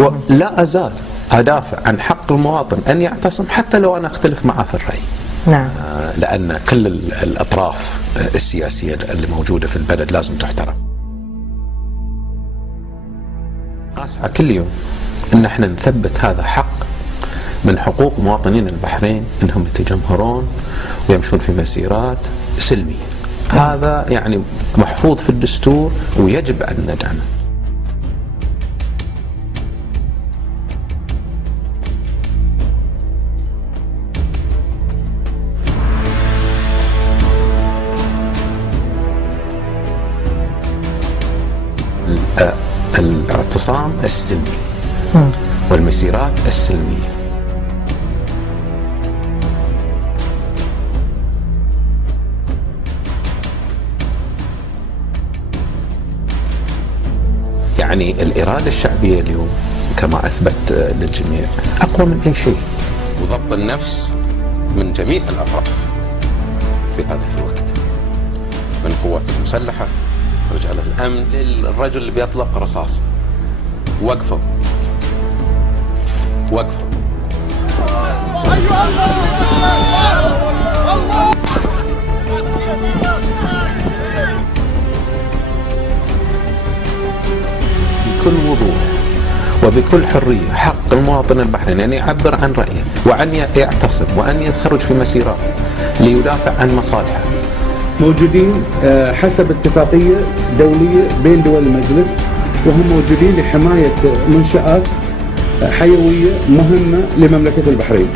ولا أزال أدافع عن حق المواطن أن يعتصم حتى لو أنا أختلف معه في الرأي. نعم. لأن كل الأطراف السياسية اللي موجودة في البلد لازم تحترم. أسعى كل يوم أن احنا نثبت هذا حق من حقوق مواطنين البحرين أنهم يتجمهرون ويمشون في مسيرات سلمية. هذا يعني محفوظ في الدستور ويجب أن ندعمه. الاعتصام السلمي والمسيرات السلمية. يعني الإرادة الشعبية اليوم كما أثبت للجميع أقوى من أي شيء، وضبط النفس من جميع الأطراف في هذا الوقت، من القوات المسلحة، رجال الأمن، للرجل اللي بيطلق رصاص. وقفوا وقفوا. بكل وضوح وبكل حرية حق المواطن البحريني أن يعبر عن رأيه وأن يعتصم وأن يخرج في مسيرات ليدافع عن مصالحه. موجودين حسب اتفاقية دولية بين دول المجلس، وهم موجودين لحماية منشآت حيوية مهمة لمملكة البحرين.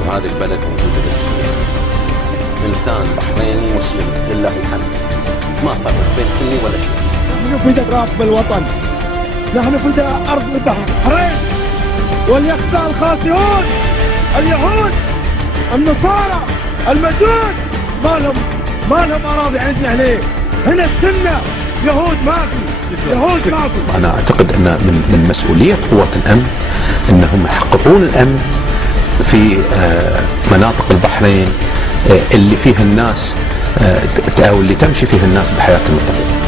وهذه البلد موجودة للجميع. إنسان بحريني مسلم لله الحمد، ما فرق بين سني ولا شيء. نحن فداء رب الوطن، نحن فداء أرض البحرين، وليخزى الخاسئون اليهود النصارى المجوس، ما لهم أراضي عندنا هنا. هنا السنة يهود يهود ماكو. أنا أعتقد أن من مسؤولية قوات الأمن أنهم يحققون الأمن في مناطق البحرين اللي فيها الناس أو اللي تمشي فيها الناس بحياة الطبيعية.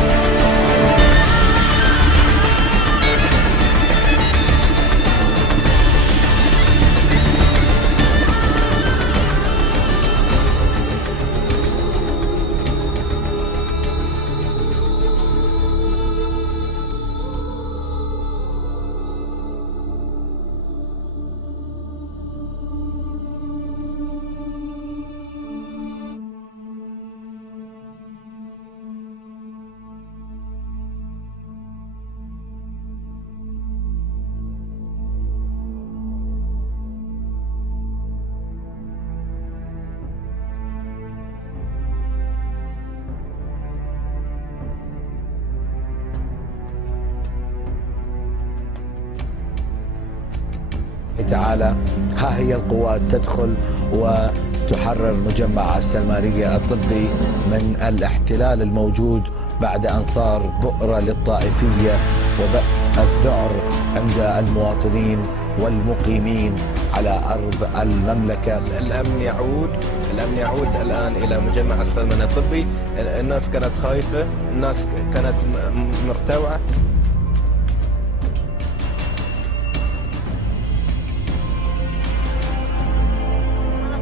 تعالى ها هي القوات تدخل وتحرر مجمع السلمانية الطبي من الاحتلال الموجود بعد أن صار بؤرة للطائفية وبث الذعر عند المواطنين والمقيمين على أرض المملكة. الأمن يعود الآن إلى مجمع السلمانية الطبي. الناس كانت خايفة، الناس كانت مرتوعة.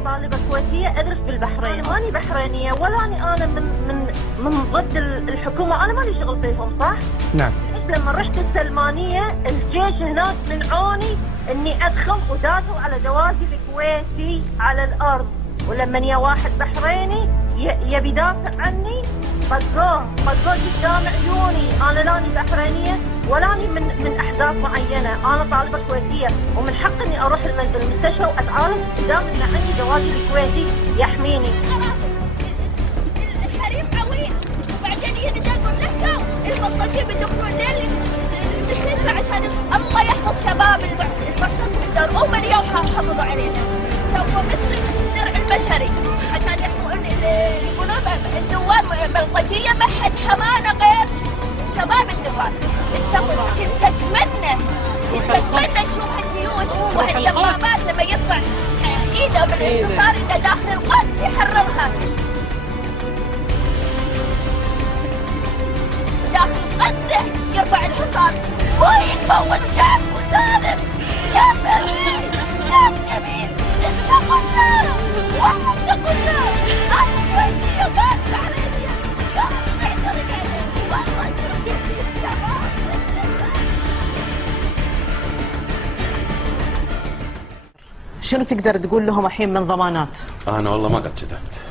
طالبة كويتية أدرس بالبحرين، ماني بحرينية ولا أنا من ضد الحكومة، أنا مالي شغل فيهم صح؟ نعم. لما رحت السلمانية الجيش هناك منعوني إني أدخل وداسوا على جوازي الكويتي على الأرض، ولما يا واحد بحريني يبي يدافع عني طقوه قدام عيوني. أنا لاني بحرينية ولاني من أحداث معينة، أنا طالبة كويتية ومن حق إني أروح المستشفى وأتعالج قدام إن عندي جوازي الكويتي يحميني. الحريم عويل وبعدين ينزلوا النكة المطلقين بدخلوا ليل المستشفى عشان الله يحفظ شباب المعتصم الدار ومن يوم حافظوا علينا. سووا مثل الدرع البشري عشان يقولون الدوار بلطجية ما حد حمانا غير شباب الدوار. كنت اتمنى نشوف الجيوش والدبابات لما يطلع الانتصار إنه داخل القدس يحررها. داخل قصه يرفع الحصان ويتموت شعب مسالم، شعب بريء، شعب جميل. اتقوا الله، والله اتقوا الله. انا كويتيه وكان بحرينيه، قالوا بيعترف عليه، والله انتم كويتيه تمام. شنو تقدر تقول لهم الحين من ضمانات؟ انا والله ما قد كذبت.